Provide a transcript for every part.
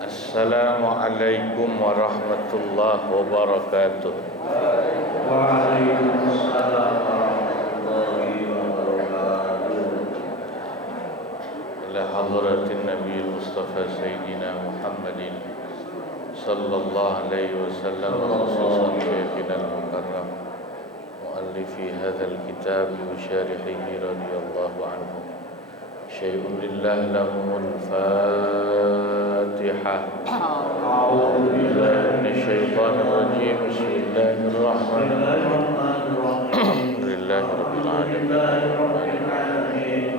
Assalamualaikum warahmatullahi wabarakatuh. Waalaikumsalam warahmatullahi wabarakatuh. Ila hadratin Nabi Mustafa Sayyidina Muhammadin sallallahu alaihi wasallam wa khususan Syekhina al-Mukarram muallifi hadzal kitab wa syarihihi radhiyallahu anhu. Syai'un lillah lahumul Fatihah. A'udzu billahi minasyaitonir rajim. Bismillahirrahmanirrahim. Alhamdulillahi rabbil alamin.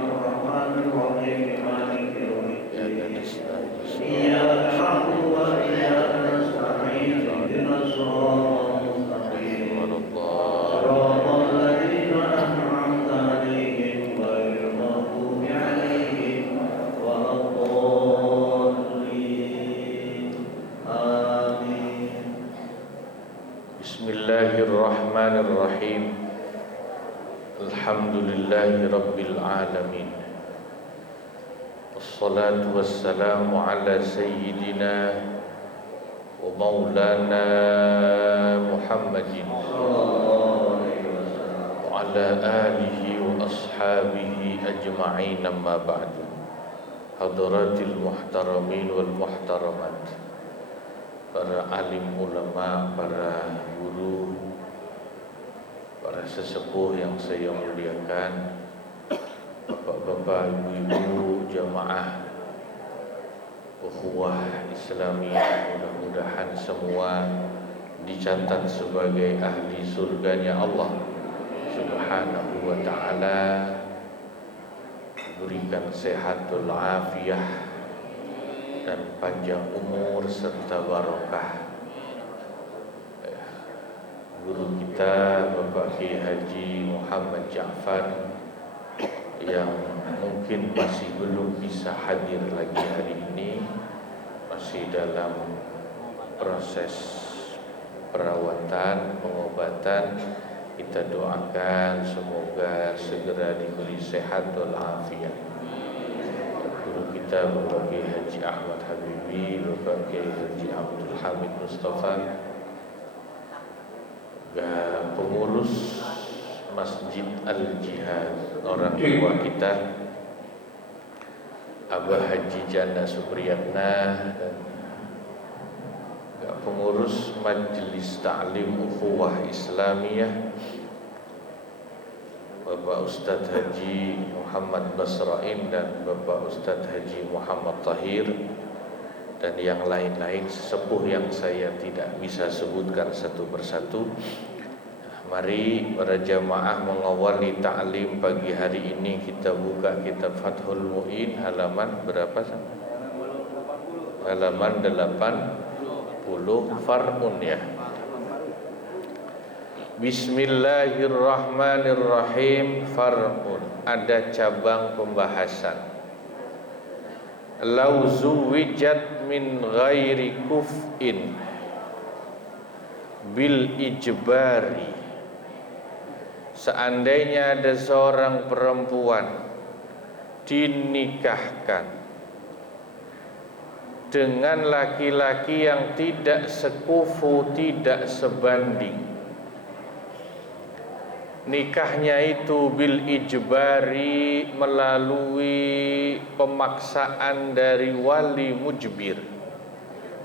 Iyyaka na'budu wa iyyaka nasta'in. Ihdinas siratal mustaqim. Siratal ladzina an'amta 'alaihim ghairil maghdubi 'alaihim waladdallin. Amin. Bismillahirrahmanirrahim. Alhamdulillahi rabbil alamin. Wassalatu wassalamu ala sayyidina wa maulana Muhammadin wa ala alihi wa ashabihi ajma'in, amma ba'du. Hadratil muhtaramin wal muhtaramat, para alim ulama, para guru, para sesepuh yang saya muliakan, bapak-bapak, ibu-ibu, jamaah ukhuwah Islamiyah, mudah-mudahan semua dicatat sebagai ahli surganya Allah Subhanahu wa ta'ala, berikan sehatul afiyah dan panjang umur serta barokah. Guru kita Bapak Kiai Haji Muhammad Ja'far yang mungkin masih belum bisa hadir lagi hari ini, masih dalam proses perawatan, pengobatan. Kita doakan semoga segera diberi sehat walafiat. Guru kita Bapak Kiai Haji Ahmad Habibi, Bapak Kiai Haji Abdul Hamid Mustafa, pengurus Masjid Al-Jihad, orang tua kita Abah Haji Jana Supriyatna, dan pengurus Majelis Ta'lim Ukhuwah Islamiyah Bapak Ustadz Haji Muhammad Basrain dan Bapak Ustadz Haji Muhammad Tahir, dan yang lain-lain sesepuh yang saya tidak bisa sebutkan satu persatu. Mari para jamaah mengawali ta'lim pagi hari ini. Kita buka kitab Fathul Mu'in halaman berapa? Halaman 80 Far'un ya. Bismillahirrahmanirrahim. Far'un, ada cabang pembahasan. Lau zuwijat min ghairi kuf'in bil ijbari, seandainya ada seorang perempuan dinikahkan dengan laki-laki yang tidak sekufu, tidak sebanding, nikahnya itu bil ijbari, melalui pemaksaan dari wali mujbir.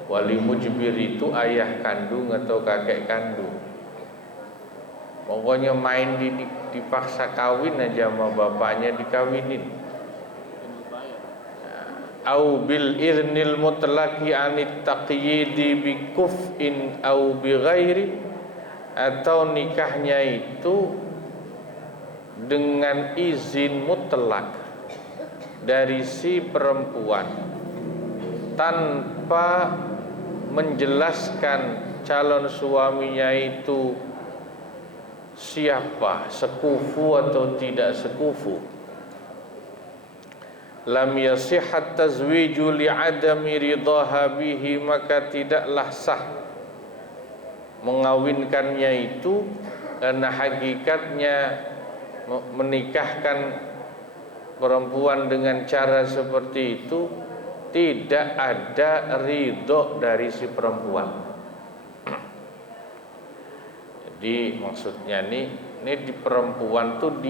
Wali mujbir itu ayah kandung atau kakek kandung. Pokoknya main dipaksa kawin aja sama bapaknya, dikawinin. Au bil idnil mutlaqi anit taqyidi bi kuf'in au bi ghairi, atau nikahnya itu dengan izin mutlak dari si perempuan tanpa menjelaskan calon suaminya itu siapa, sekufu atau tidak sekufu. Lam yasihhat tazwiju li'adami ridhaha bihi, maka tidaklah sah mengawinkannya itu karena hakikatnya menikahkan perempuan dengan cara seperti itu tidak ada ridho dari si perempuan. Jadi maksudnya ini di perempuan tuh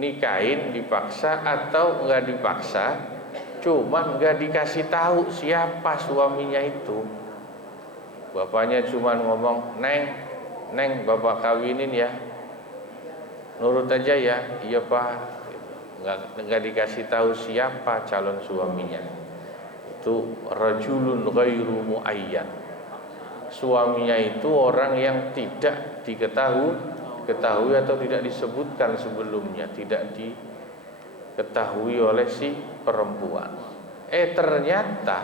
nikahin dipaksa atau enggak dipaksa, cuma enggak dikasih tahu siapa suaminya itu. Bapaknya cuma ngomong, neng bapak kawinin ya, nurut aja ya, iya pak. Enggak dikasih tahu siapa calon suaminya. Itu rajulun ghairu muayyan. Suaminya itu orang yang tidak diketahui atau tidak disebutkan sebelumnya, tidak diketahui oleh si perempuan. Ternyata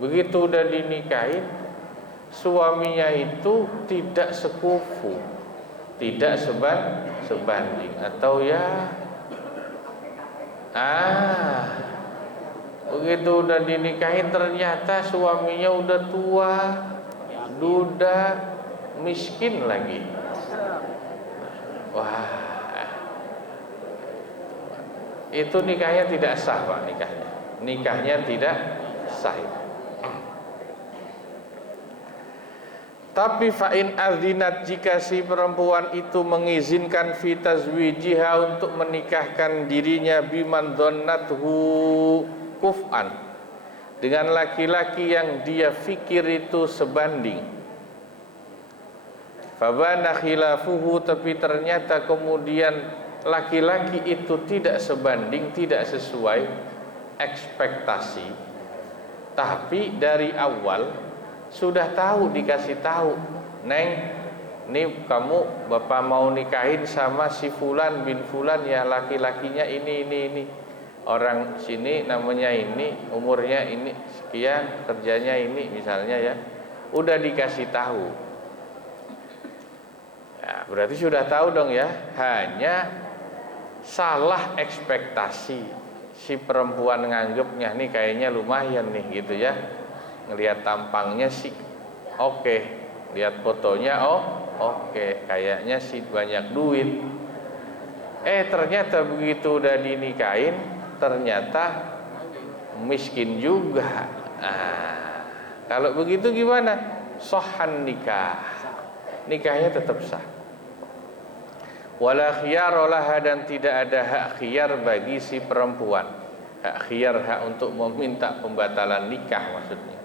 begitu udah dinikahin, suaminya itu tidak sekufu, tidak sebanding, atau ya begitu udah dinikahin ternyata suaminya udah tua, duda, miskin lagi. Wah, itu nikahnya tidak sah pak, nikahnya tidak sah. Tapi fa'in azinat, jika si perempuan itu mengizinkan fi tazwijiha, untuk menikahkan dirinya biman dhannathu kuf'an, dengan laki-laki yang dia fikir itu sebanding, fabana khilafuhu, tapi ternyata kemudian laki-laki itu tidak sebanding, tidak sesuai ekspektasi, tapi dari awal sudah tahu, dikasih tahu, neng, nih kamu bapak mau nikahin sama si fulan bin fulan ya, laki-lakinya ini, orang sini namanya ini, umurnya ini sekian, kerjanya ini misalnya ya, udah dikasih tahu. Ya, berarti sudah tahu dong ya, hanya salah ekspektasi. Si perempuan nganggepnya nih kayaknya lumayan nih gitu ya, ngelihat tampangnya sih oke, lihat fotonya oke, kayaknya sih banyak duit. Ternyata begitu udah dinikahin ternyata miskin juga. Kalau begitu gimana? Sohan nikah, nikahnya tetap sah. Wala khiyarolaha, dan tidak ada hak khiyar bagi si perempuan. Hak khiyar, hak untuk meminta pembatalan nikah maksudnya.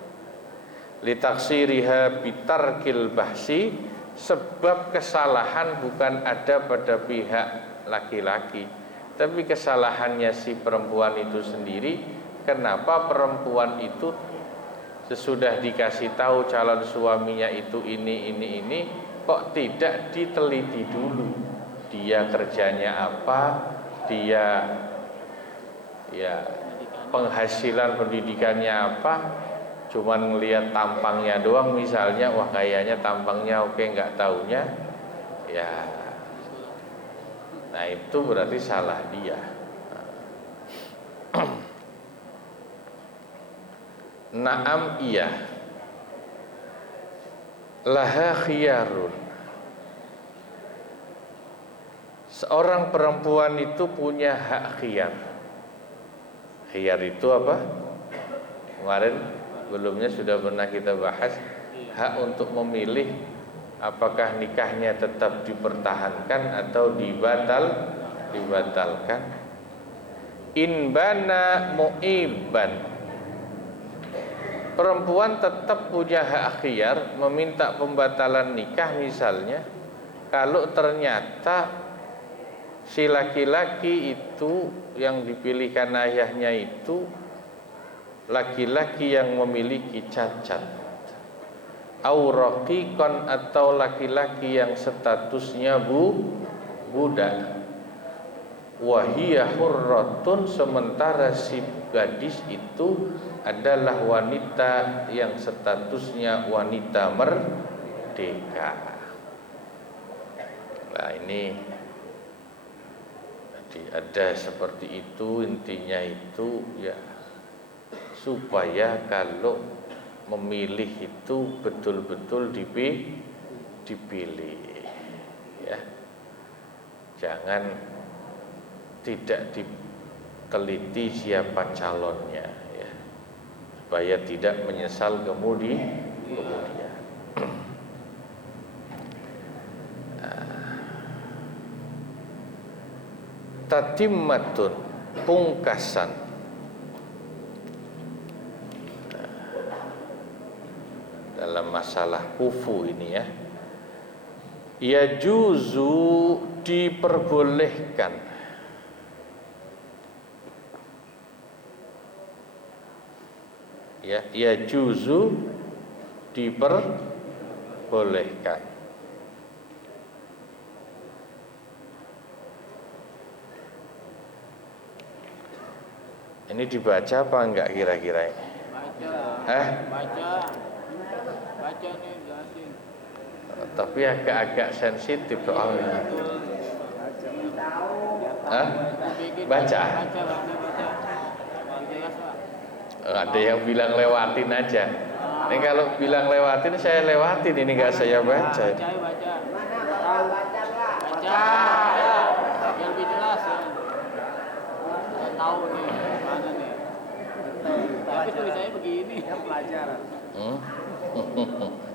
Litaksiriha bitarkil bahsi, sebab kesalahan bukan ada pada pihak laki-laki, tapi kesalahannya si perempuan itu sendiri. Kenapa perempuan itu sesudah dikasih tahu calon suaminya itu ini, kok tidak diteliti dulu, dia kerjanya apa, dia ya penghasilan pendidikannya apa. Cuman ngelihat tampangnya doang misalnya, wah kayaknya tampangnya oke, nggak taunya ya, nah itu berarti salah dia. Naam, iya, laha khiyarun, seorang perempuan itu punya hak khiyar. Khiyar itu apa? Kemarin sebelumnya sudah pernah kita bahas, hak untuk memilih apakah nikahnya tetap dipertahankan atau dibatalkan. In bana mu'iban, perempuan tetap punya hak khiyar meminta pembatalan nikah misalnya kalau ternyata si laki-laki itu yang dipilihkan ayahnya itu laki-laki yang memiliki cacat, auraqiqan, atau laki-laki yang statusnya budak, wahiyah hurratun, sementara si gadis itu adalah wanita yang statusnya wanita merdeka. Nah ini jadi ada seperti itu, intinya itu ya, supaya kalau memilih itu betul-betul dipilih ya, jangan tidak teliti siapa calonnya ya, supaya tidak menyesal kemudian. Tatimmatun, pungkasan dalam masalah kufu ini ya. Yajuzu, diperbolehkan, ya, yajuzu, diperbolehkan. Ini dibaca apa enggak kira-kira ini? Baca nih jelasin. Tapi agak-agak sensitif soalnya. Baca. Ada yang bilang lewatin aja. Ini kalau bilang lewatin, saya lewatin. Ini enggak saya baca. Baca. Biar lebih jelas ya. Saya tahu nih mana nih. Tapi tulisannya begini. Yang pelajaran.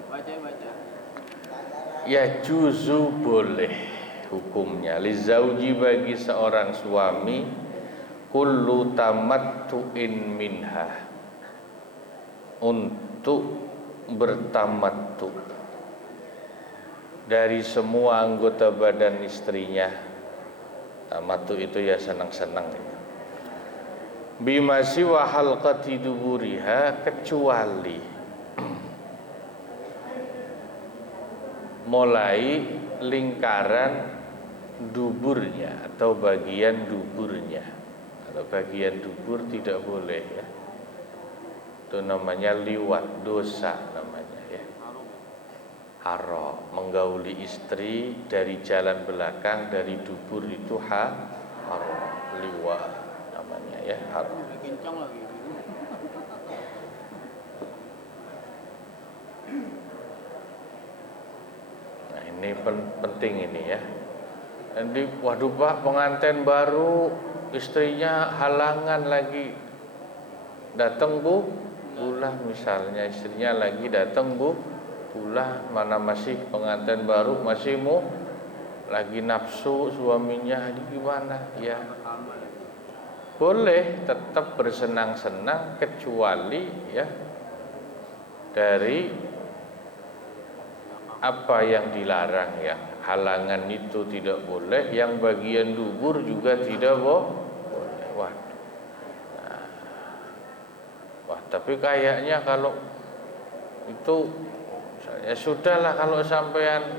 Baca. Ya juzu, boleh hukumnya lizauji, bagi seorang suami, kullu tamattu'in minha, untuk bertamattu dari semua anggota badan istrinya. Tamattu itu ya senang-senang ya. Bimasi wa halqati duburiha, kecuali mulai lingkaran duburnya atau bagian duburnya. Kalau bagian dubur tidak boleh ya. Itu namanya liwat, dosa namanya ya. Haram, menggauli istri dari jalan belakang, dari dubur itu haram, liwat namanya ya, haram. Kencang lagi. Nah ini penting ini ya. Nanti waduh Pak, pengantin baru, istrinya halangan lagi datang bu, pulang misalnya, istrinya lagi datang bu, pulang, mana masih pengantin baru, masih mau lagi nafsu suaminya, ini gimana ya? Boleh tetap bersenang-senang, kecuali ya dari apa yang dilarang ya. Halangan itu tidak boleh, yang bagian dubur juga tidak boleh. Wah, tapi kayaknya kalau itu ya sudahlah, kalau sampean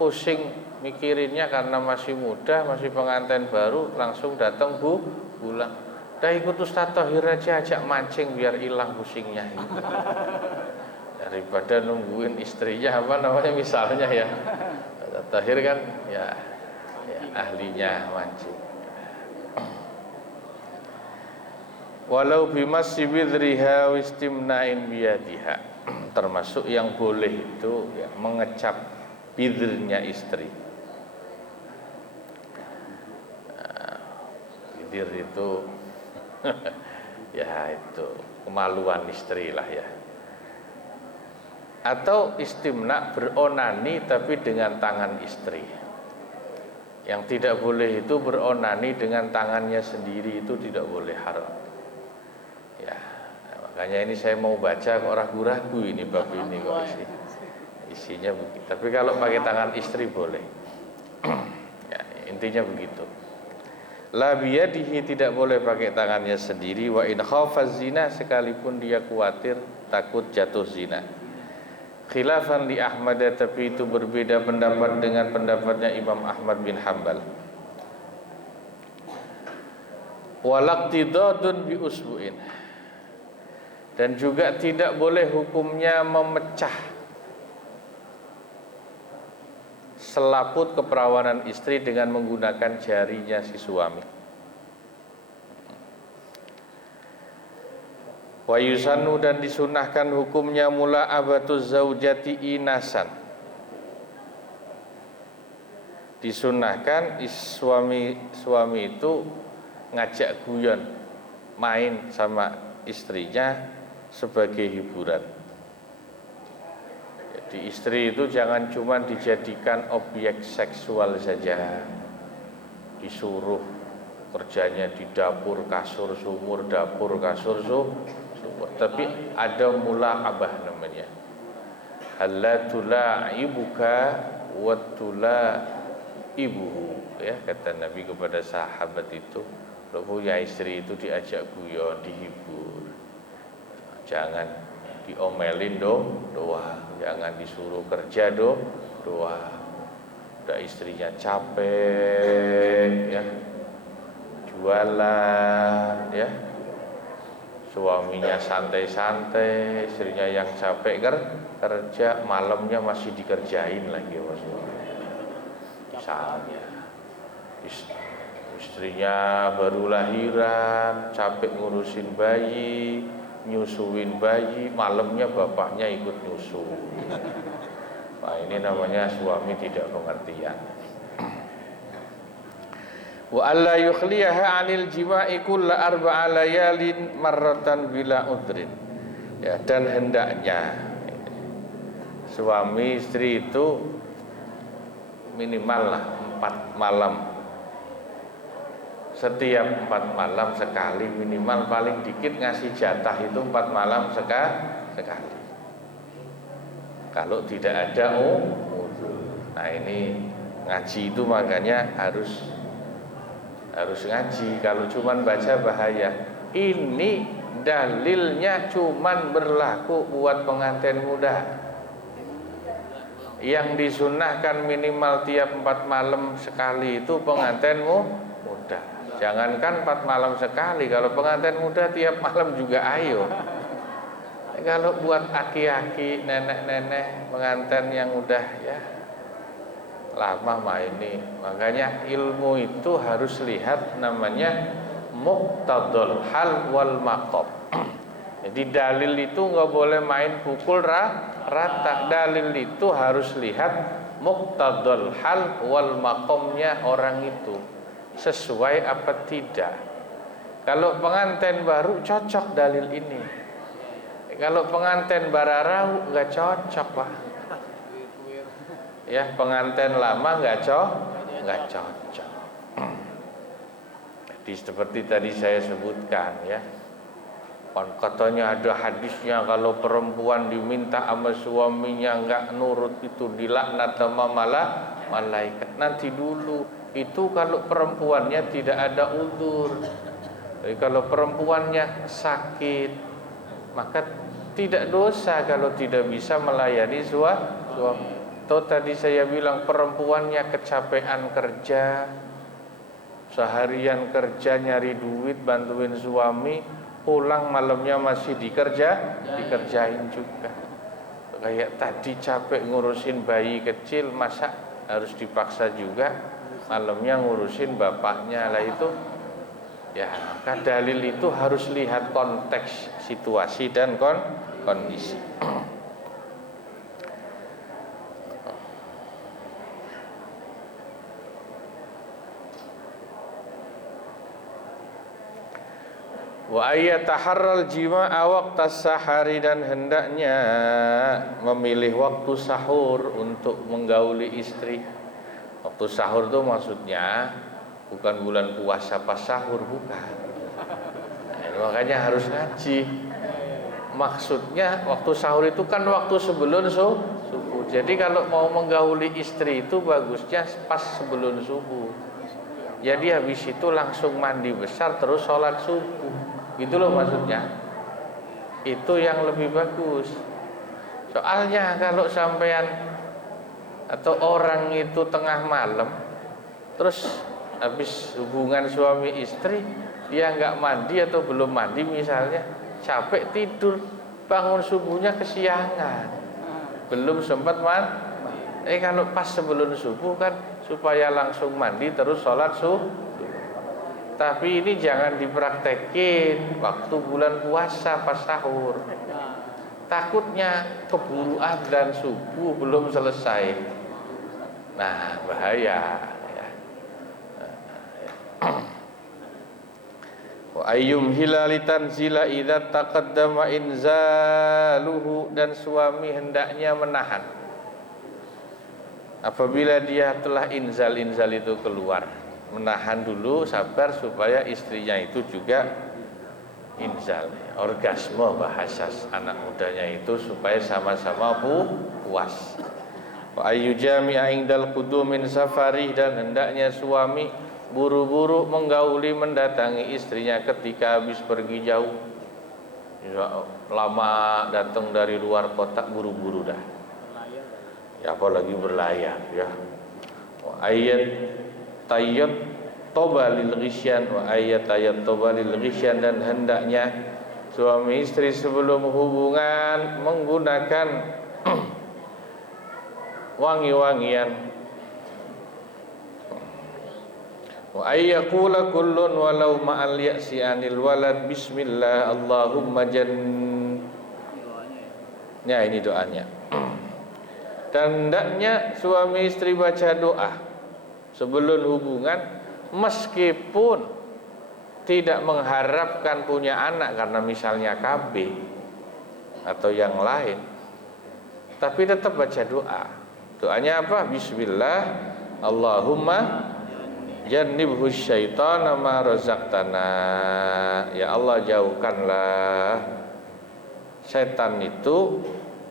pusing mikirinnya karena masih muda, masih pengantin baru, langsung datang bu, pulang. Dah ikut Ustaz Thohir aja, ajak mancing biar hilang pusingnya gitu. Daripada nungguin istrinya apa namanya misalnya ya. Ustaz Thohir kan ya ahlinya mancing. Walau bimassi bidriha wa istimna'in biyadiha, termasuk yang boleh itu ya, mengecap bidrnya istri. Bidir itu ya itu kemaluan istri lah ya. Atau istimna, beronani tapi dengan tangan istri. Yang tidak boleh itu beronani dengan tangannya sendiri, itu tidak boleh, haram. Ya, makanya ini saya mau baca kok ragu-ragu ini bab ini kok isinya begitu. Tapi kalau pakai tangan istri boleh. Ya, intinya begitu. La biyadihi, tidak boleh pakai tangannya sendiri. Wa in khafaz zina, sekalipun dia khawatir takut jatuh zina. Khilafan li Ahmad, tapi itu berbeda pendapat dengan pendapatnya Imam Ahmad bin Hanbal. Walaktidadun bi usbu'in, dan juga tidak boleh hukumnya memecah selaput keperawanan istri dengan menggunakan jarinya si suami. Wa yusannu, dan disunahkan hukumnya mula abatuz zaujati inasan. Disunahkan suami itu ngajak guyon, main sama istrinya sebagai hiburan. Jadi istri itu jangan cuma dijadikan objek seksual saja, disuruh kerjanya di dapur, kasur, sumur, dapur, kasur, sumur. Tapi ada mula'abah namanya. Alla tula'ibuka wa tula'ibuhu. Ya, kata Nabi kepada sahabat itu, kalau punya istri itu diajak guyon, dihibur. Jangan diomelin doang, jangan disuruh kerja doang. Udah istrinya capek ya, jualan ya, suaminya santai-santai, istrinya yang capek kerja, malamnya masih dikerjain lagi sama suami. Misalnya istrinya baru lahiran, capek ngurusin bayi, nyusuin bayi, malamnya bapaknya ikut nyusu. Nah, ini namanya suami tidak pengertian. Wa alla yukhliyaha 'anil jima'i kulla arba'a layalin marratan bila udrin. Ya, dan hendaknya suami istri itu minimal lah 4 malam. Setiap 4 malam sekali, minimal paling dikit ngasih jatah itu 4 malam sekali. Kalau tidak ada nah ini ngaji itu makanya harus ngaji. Kalau cuman baca bahaya. Ini dalilnya cuman berlaku buat pengantin muda. Yang disunahkan minimal tiap 4 malam sekali itu pengantinmu muda. Jangankan 4 malam sekali, kalau pengantin muda tiap malam juga ayo. Kalau buat aki-aki, nenek-nenek, pengantin yang udah ya lama mah ini. Makanya ilmu itu harus lihat namanya muqtadul hal wal maqam. Jadi dalil itu nggak boleh main pukul rata. Dalil itu harus lihat muqtadul hal wal maqamnya orang itu sesuai apa tidak. Kalau pengantin baru cocok dalil ini. Kalau pengantin bararau nggak cocok Pak. Ya, pengantin lama nggak cocok. Jadi seperti tadi saya sebutkan ya. Katanya ada hadisnya kalau perempuan diminta sama suaminya nggak nurut itu dilaknat sama malaikat. Nanti dulu itu kalau perempuannya tidak ada uzur. Jadi kalau perempuannya sakit maka tidak dosa kalau tidak bisa melayani suami. Atau tadi saya bilang perempuannya kecapean kerja, seharian kerja nyari duit bantuin suami, pulang malamnya masih dikerjain juga. Kayak tadi capek ngurusin bayi kecil, masa harus dipaksa juga malamnya ngurusin bapaknya lah itu. Ya, maka dalil itu harus lihat konteks, situasi dan kondisi. Wa ayyataharral jima'a waqtas sahari, dan hendaknya memilih waktu sahur untuk menggauli istri. Waktu sahur itu maksudnya bukan bulan puasa pas sahur, bukan. Nah, makanya harus ngaji. Maksudnya waktu sahur itu kan waktu sebelum subuh. Jadi kalau mau menggauli istri itu bagusnya pas sebelum subuh. Jadi habis itu langsung mandi besar terus sholat subuh. Gitu loh maksudnya. Itu yang lebih bagus. Soalnya kalau sampean atau orang itu tengah malam terus habis hubungan suami istri, dia nggak mandi atau belum mandi misalnya, capek tidur, bangun subuhnya kesiangan, belum sempat mandi. Kalau pas sebelum subuh kan supaya langsung mandi terus sholat subuh. Tapi ini jangan dipraktekin waktu bulan puasa pas sahur. Takutnya keburu adzan subuh belum selesai. Nah, bahaya. Wa ayyum hilali tanzila idza taqaddama inzaluhu, dan suami hendaknya menahan apabila dia telah inzal itu keluar, menahan dulu, sabar supaya istrinya itu juga inzal, orgasme bahasa anak mudanya itu, supaya sama-sama puas. Wa ayyujami'a indal qudumin safari, dan hendaknya suami buru-buru menggauli mendatangi istrinya ketika habis pergi jauh. Lama datang dari luar kota, buru-buru dah. Ya apalagi berlayar ya. Wa ayat tayyat toba lil ghisyan, wa ayat tayyat toba lil ghisyan, dan hendaknya suami istri sebelum hubungan menggunakan wangi-wangian. Wa ayyaqula kullun walau ma'al ya'si anil walad bismillah Allahumma ya, ini doanya. Dan hendaknya suami istri baca doa sebelum hubungan, meskipun tidak mengharapkan punya anak karena misalnya KB atau yang lain, tapi tetap baca doa. Doanya apa? Bismillah Allahumma jannibhu syaitana ma razaqtana. Ya Allah, jauhkanlah setan itu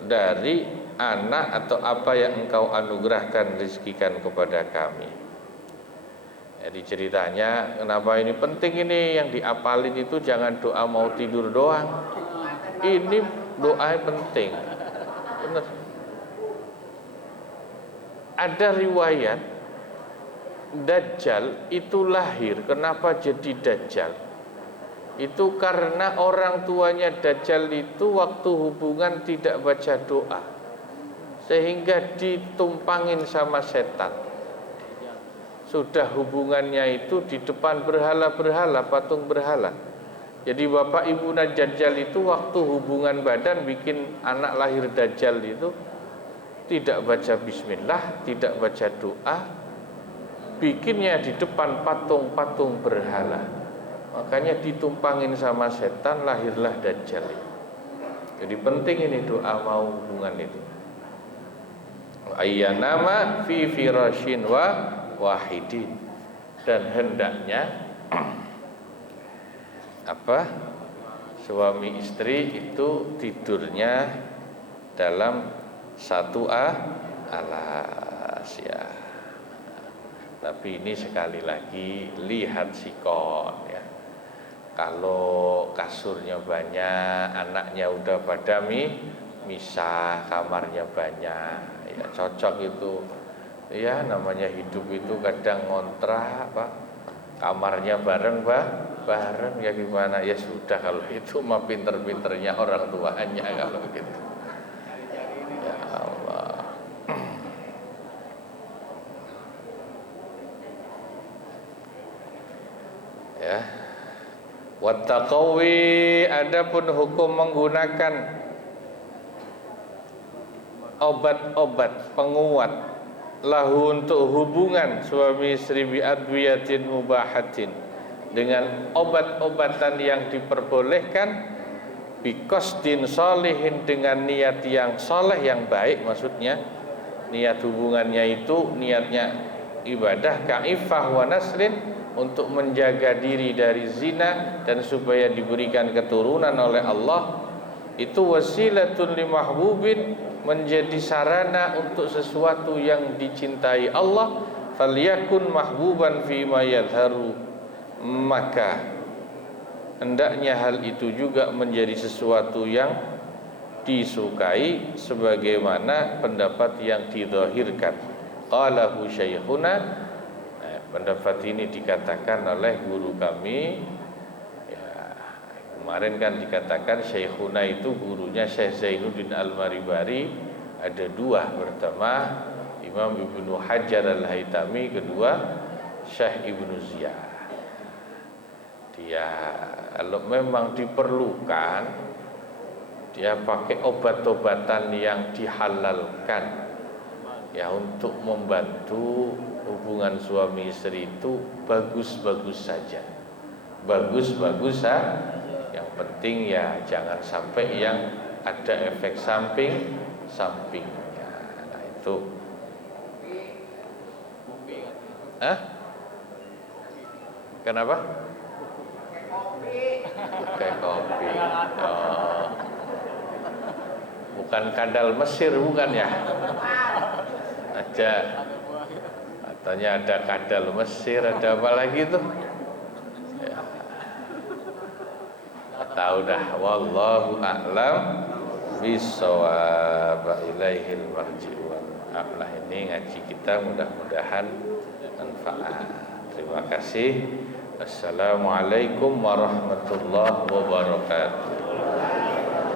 dari anak atau apa yang engkau anugerahkan, rizkikan kepada kami. Jadi ceritanya kenapa ini penting, ini yang diapalin itu jangan doa mau tidur doang. Ini doa penting. Benar. Ada riwayat Dajjal itu lahir. Kenapa jadi Dajjal? Itu karena orang tuanya Dajjal itu waktu hubungan tidak baca doa, sehingga ditumpangin sama setan. Sudah hubungannya itu di depan berhala-berhala, patung berhala. Jadi bapak ibu Dajjal itu waktu hubungan badan bikin anak lahir Dajjal itu tidak baca bismillah, tidak baca doa, bikinnya di depan patung-patung berhala. Makanya ditumpangin sama setan, lahirlah Dajjal. Jadi penting ini doa mau hubungan itu. Ayyanama fi firashin wahidin, dan hendaknya suami istri itu tidurnya dalam satu alas ya. Tapi ini sekali lagi lihat sikon ya. Kalau kasurnya banyak, anaknya udah pada misah, kamarnya banyak, ya cocok itu. Ya namanya hidup itu kadang ngontrak kamarnya bareng ya gimana, ya sudah kalau itu mah pinter-pinternya orang tuanya kalau begitu. Ya Allah. Ya. Wattaqawi, adapun hukum menggunakan obat-obat penguat lahu untuk hubungan suami istri bi adwiyatin mubahatin, dengan obat-obatan yang diperbolehkan, biqasdin sholihin, dengan niat yang soleh, yang baik, maksudnya niat hubungannya itu niatnya ibadah, ka'ifah wa nasrin, untuk menjaga diri dari zina dan supaya diberikan keturunan oleh Allah. Itu wasilatun limahbubin, menjadi sarana untuk sesuatu yang dicintai Allah. Falyakun mahbuban fima yadharu, maka hendaknya hal itu juga menjadi sesuatu yang disukai sebagaimana pendapat yang dizahirkan. Qalahu syaikhuna, pendapat ini dikatakan oleh guru kami ya, kemarin kan dikatakan Syekhuna itu gurunya Syekh Zainuddin Al-Maribari, ada dua, pertama Imam Ibnu Hajar Al-Haytami, kedua Syekh Ibnu Ziyad. Dia kalau memang diperlukan, dia pakai obat-obatan yang dihalalkan ya untuk membantu hubungan suami istri itu bagus-bagus saja. bagus-bagus yang penting ya jangan sampai yang ada efek sampingnya. Nah itu. Hah? Kenapa? Kayak kopi. Oh. Bukan kadal Mesir bukan ya? Ada katanya ada kadal Mesir, ada apa lagi tuh? Ya. Tahu dah. Wallahu a'lam bishawab. Ilaihil marji'u wal ma'ab. Nah ini ngaji kita mudah-mudahan manfaat. Terima kasih. Assalamualaikum warahmatullahi wabarakatuh.